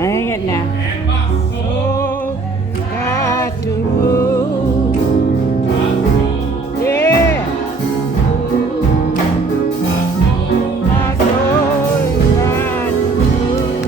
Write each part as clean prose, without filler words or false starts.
Sing it now. And my soul got to move. Yeah. My soul got to move.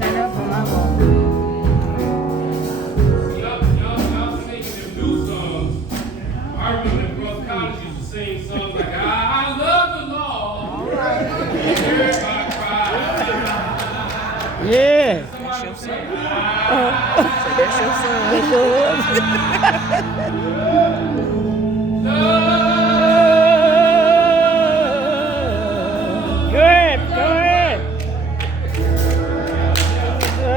Turn up for my Y'all singing them new songs. I remember that Brother Collins used to sing songs like I love the Lord. All right. Everybody cry. Yeah. That's your son. That's your son. Go ahead, go ahead. The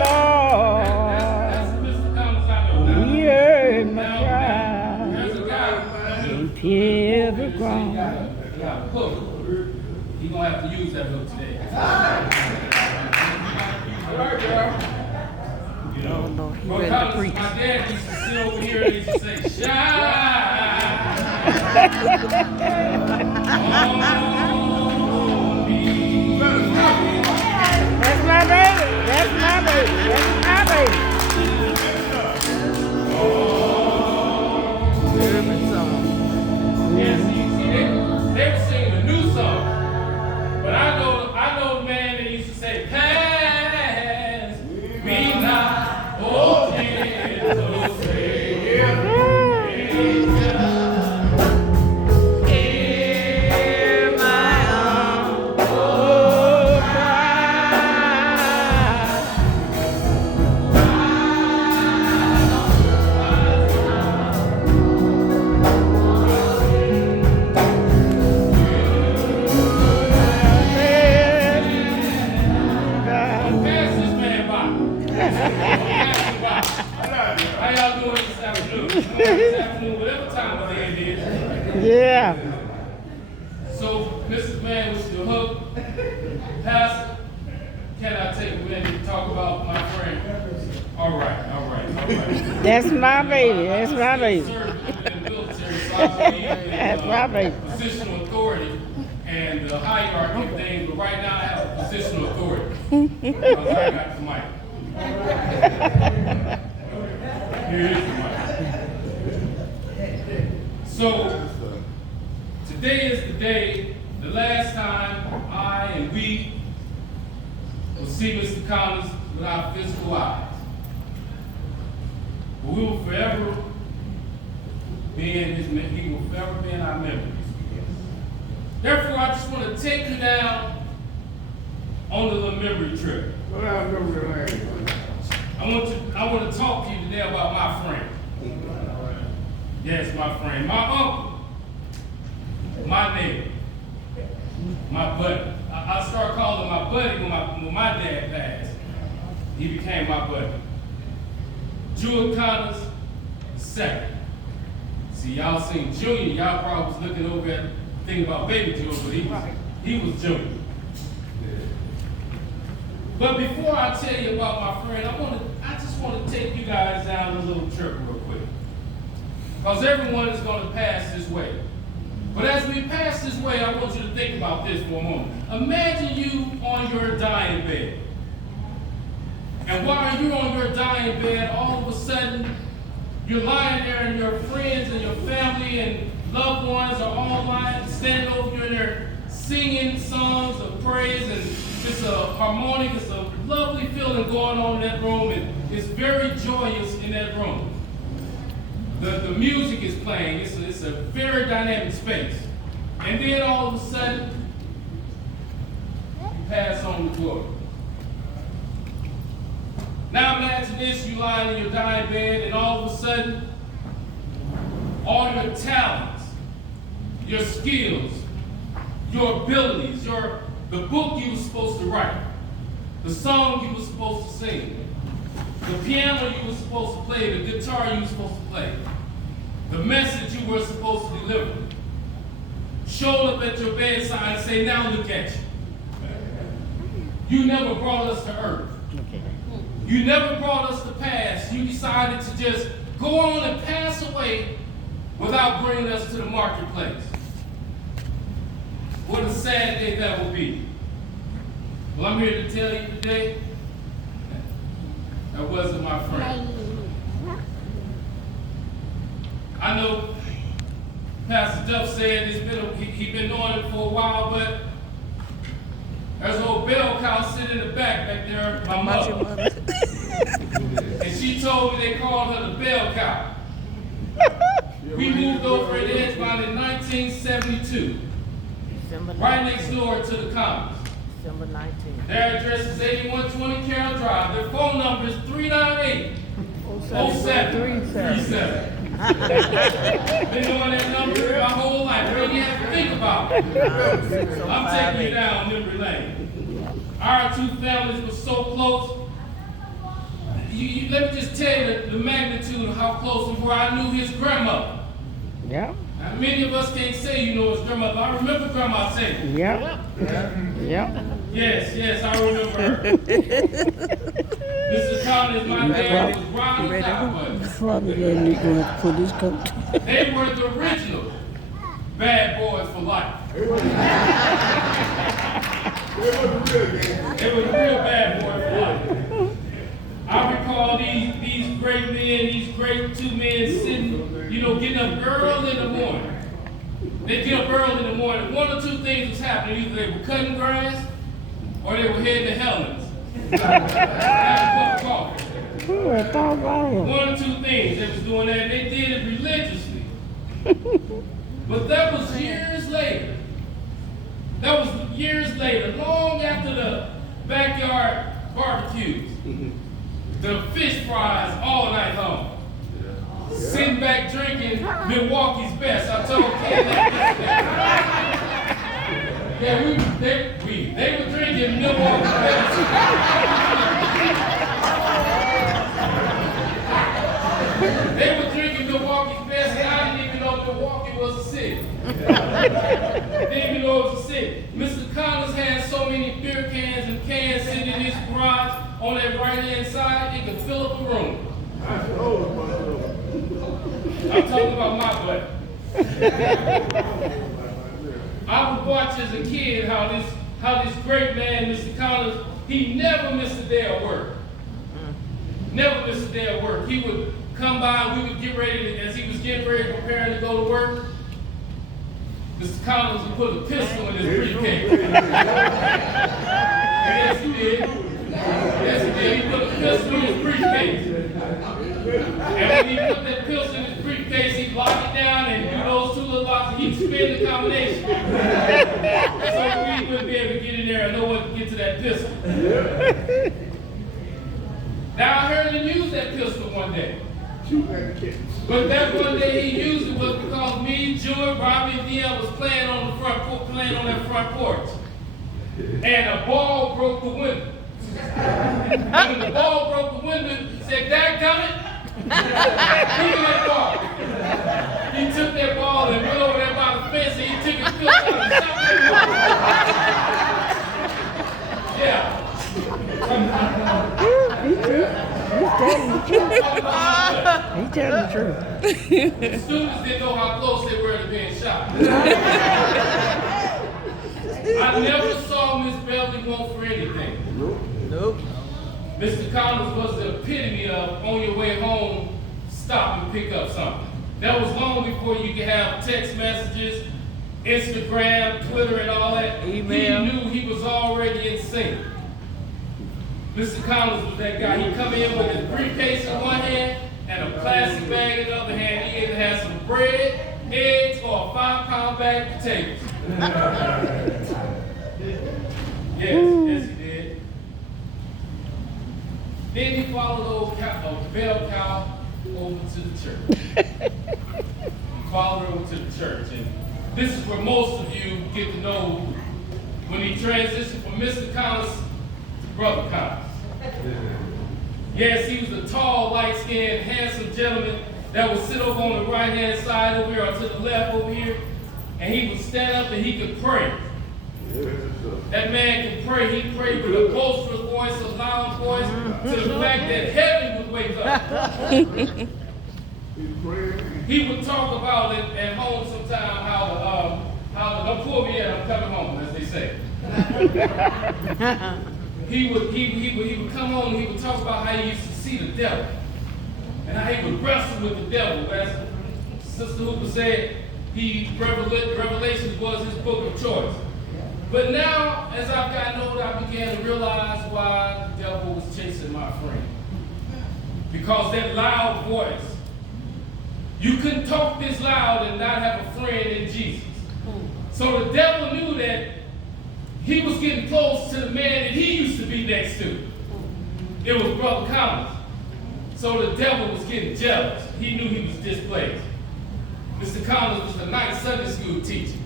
Lord, He heard my cry and pierced the ground. He's gonna have to use that hook today. All right, girl. You know, He Bro ready Collins, to preach. my dad used to sit over here and he used to say, shine on me. That's my baby, that's my baby, that's my baby. Urban song. Yes, see, they were singing a new song. But I know the man that used to say, pass me not, oh gentle Savior. Hear my Oh, cry. pass this man by. Pass him by. How y'all doing this afternoon? This afternoon, whatever time of day it is. Yeah. So, Mrs. Man with the hook, Pastor, can I take a minute to talk about my friend? All right. That's my baby, that's my baby. That's my baby. Positional authority and the hierarchy of things, but right now I have a positional authority. Because I got the mic. Here is the mic. So, today is the day, the last time I and we will see Mr. Collins with our physical eyes. But we will forever be in he will forever be in our memories. Therefore, I just want to take you down on a little memory trip. I want to talk to you today about my friend. Yes, my friend. My uncle. My neighbor. My buddy. I started calling him my buddy when my dad passed. He became my buddy. Jewel Collins II. See, y'all seen Junior, y'all probably was looking over at thinking about baby Jewel, but he was Junior. But before I tell you about my friend, I just want to take you guys down a little trip real quick. Because everyone is going to pass this way. But as we pass this way, I want you to think about this for a moment. Imagine you on your dying bed. And while you're on your dying bed, all of a sudden, you're lying there and your friends and your family and loved ones are all lying, standing over you and they're singing songs of praise, and it's a harmonic, it's a lovely feeling going on in that room, and it's very joyous in that room. The music is playing, it's a very dynamic space. And then all of a sudden, you pass on the glory. Now imagine this, you lying in your dying bed, and all of a sudden, all your talents, your skills, your abilities, the book you were supposed to write, the song you were supposed to sing, the piano you were supposed to play, the guitar you were supposed to play, the message you were supposed to deliver, showed up at your bedside and say, now look at you. You never brought us to earth. You never brought us to pass. You decided to just go on and pass away without bringing us to the marketplace. What a sad day that will be. Well, I'm here to tell you today, That wasn't my friend. I know Pastor Duff said he been doing it for a while, but there's an old bell cow sitting in the back there, my mother. And she told me they called her the bell cow. We moved over at Edgemont in 1972, right next door to the Commons. December 19th. Their address is 8120 Carroll Drive. Their phone number is 398-0737. Been doing that number my whole life. I didn't have to think about it. I'm taking you down memory lane. Our two families were so close. Let me just tell you the magnitude of how close we were. I knew his grandmother. Yeah. Now, many of us can't say you know his grandmother. I remember grandma saying. Yeah. Yeah. Yes, I remember her. Mr. Collins, my dad was Ronald Cowboy. Father gave me going to put his coat. They were the original bad boys for life. They were the real bad boys for life. I recall these great men, these great two men sitting, getting up early in the morning. They'd get up early in the morning. One or two things was happening. Either they were cutting grass or they were heading to Helen's. Having a cup of coffee. One or two things they was doing that, and they did it religiously. But that was years later. Long after the backyard barbecues, the fish fries all night long. Sitting back drinking Milwaukee's best. I told Ken that yesterday. Yeah, they were drinking Milwaukee's best. They were drinking Milwaukee's best, and I didn't even know Milwaukee was a city. Didn't even know it was a city. Mr. Collins had so many beer cans and cans sitting in his garage on that right-hand side, it could fill up a room. I'm talking about my butt. I would watch as a kid how this great man, Mr. Collins, he never missed a day of work. Never missed a day of work. He would come by, we would get ready, as he was getting ready, preparing to go to work, Mr. Collins would put a pistol in his briefcase. Yes, he did. Yes, he did. He put a pistol in his briefcase. And when he put that pistol in his briefcase, he'd lock it down and do those two little locks, and he'd spin the combination. So we wouldn't be able to get in there and know what to get to that pistol. Now I heard him use that pistol one day. But that one day he used it was because me, Jewett, Robbie, and DM was playing on that front porch. And a ball broke the window. And when the ball broke the window, he said, "Dadgummit, give me that ball." He took that ball and went over there by the fence and he took his pistol out and shot that ball. Yeah. He's telling the truth. The students didn't know how close they were to being shot. I never saw Miss Beverly want for anything. Nope. Mr. Collins was the epitome of on your way home, stop and pick up something. That was long before you could have text messages, Instagram, Twitter, and all that. Email. He knew he was already in sync. Mr. Collins was that guy. He'd come in with his briefcase in one hand and a plastic bag in the other hand. He either had some bread, eggs, or a 5-pound bag of potatoes. Yes, he did. Then he followed old bell cow over to the church. He followed her over to the church. And this is where most of you get to know when he transitioned from Mr. Collins to Brother Collins. Yes, he was a tall, light-skinned, handsome gentleman that would sit over on the right-hand side over here or to the left over here, and he would stand up and he could pray. That man could pray. He prayed with a boisterous voice, a loud voice, to the fact that heaven would wake up. He would talk about at home sometime how don't pull me in, I'm coming home, as they say. he would come on and he would talk about how he used to see the devil. And how he would wrestle with the devil. As Sister Hooper said, Revelation was his book of choice. But now, as I've gotten older, I began to realize why the devil was chasing my friend. Because that loud voice, you couldn't talk this loud and not have a friend in Jesus. So the devil knew that he was getting close to the man that he used to be next to. It was Brother Collins. So the devil was getting jealous. He knew he was displaced. Mr. Collins was the night Sunday school teacher.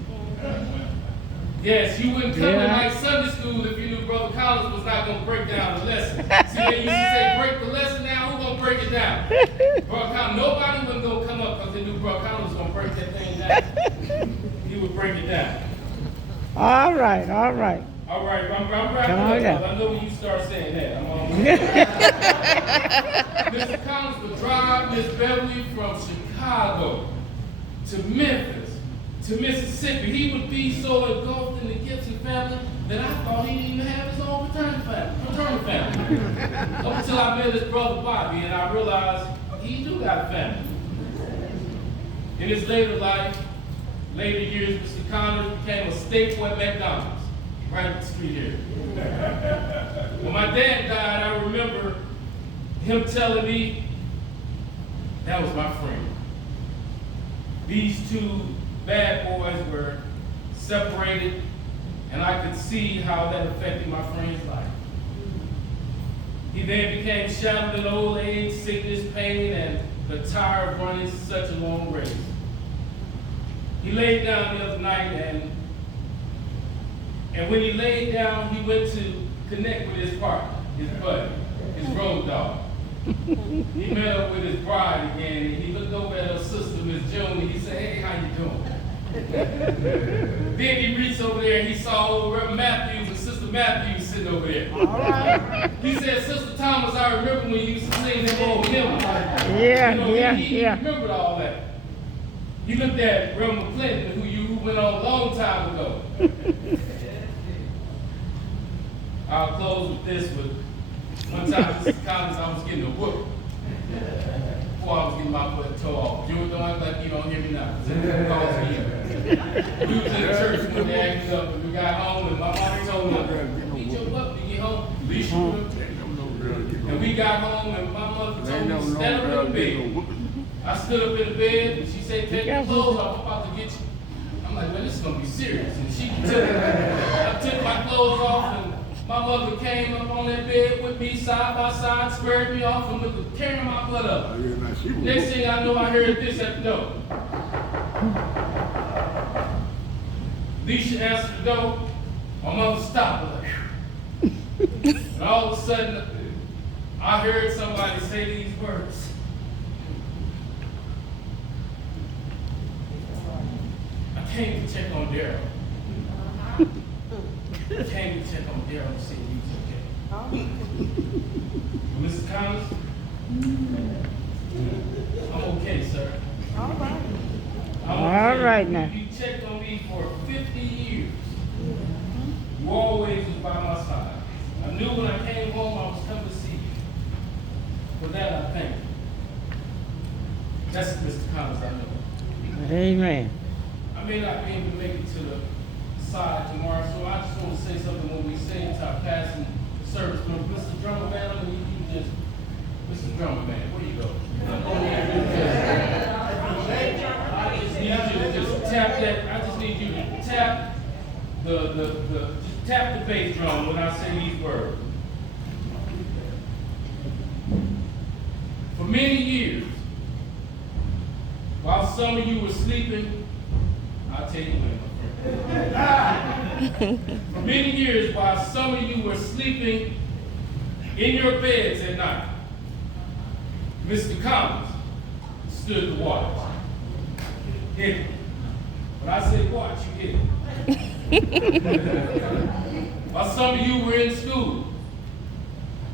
Yes, you wouldn't come to night Sunday school if you knew Brother Collins was not going to break down the lesson. See, they used to say, break the lesson down, who's going to break it down? Brother Collins, nobody wasn't going to come up because they knew Brother Collins was going to break that thing down. He would break it down. All right, all right. All right, I'm wrapping Come on up. down. I know when you start saying that. I'm on. Mr. Collins would drive Miss Beverly from Chicago to Memphis to Mississippi. He would be so engulfed in the Gibson family that I thought he didn't even have his own fraternal family. Up until I met his brother Bobby and I realized he do got a family. In his later life, later years, Mr. Collins became a staple at McDonald's. Right up the street here. When my dad died, I remember him telling me that was my friend. These two bad boys were separated, and I could see how that affected my friend's life. He then became shattered in old age, sickness, pain, and the tire of running such a long race. He laid down the other night, and when he laid down, he went to connect with his partner, his buddy, his road dog. He met up with his bride again, and he looked over at her sister, Miss June, and he said, hey, how you doing? Then he reached over there, and he saw old Reverend Matthews and Sister Matthews sitting over there. All right. He said, Sister Thomas, I remember when you used to sing them old hymns. He remembered all that. He looked at Reverend Clinton, who went on a long time ago. I'll close with this. One time, Mr. Collins, I was getting a whoop before I was getting my butt tore off. You don't act like you don't hear me now. We was in the church when they acted up, and we got home, and my mom told me, beat your butt when you get home. Leash you up. And we got home, and my mother told me, stand up in the bed. I stood up in the bed, and she said, take your clothes off, I'm about to get you. I'm like, well, this is going to be serious. And she I took my clothes off, and my mother came up on that bed with me side by side, squared me off, and was carrying my butt up. Next thing I know, I heard this at the door. Leisha answered the door. My mother stopped. Like, and all of a sudden, I heard somebody say these words. I came to check on Daryl. I came to check on Daryl and see if he was okay. Mrs. Collins? I'm okay, sir. All right. All right now. You checked on me for 50 years. You always was by my side. I knew when I came home I was coming to see you. For that I thank you. That's Mr. Collins I know. Amen. I may not be able to make it to the side tomorrow, so I just want to say something when we say into our passing service. Mr. Drummer Man, I mean, you just, Mr. Drummer Man, where you go? I just need you to just tap that. I just need you to tap just tap the bass drum when I say these words. For many years, while some of you were sleeping, I'll tell you when. For many years, while some of you were sleeping in your beds at night, Mr. Collins stood to watch. Hit it. When I say watch, you hit it. While some of you were in school,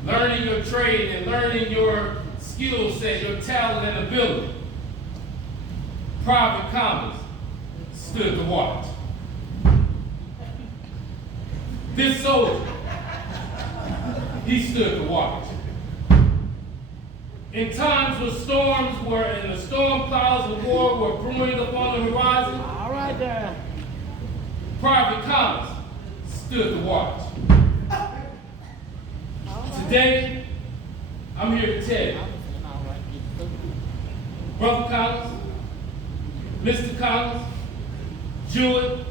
learning your trade and learning your skill set, your talent and ability, Private Collins stood to watch. This soldier he stood to watch. In times when storms were and the storm clouds of war were brewing upon the horizon, All right there. Private Collins stood to watch. Today, I'm here to tell you, Brother Collins, Mr. Collins, Jewett,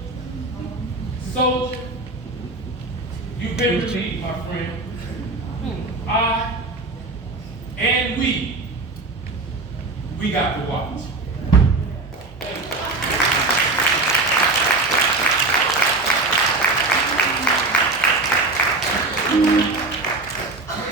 Soldier, you've been relieved, my friend. I and we got to watch. Thank you.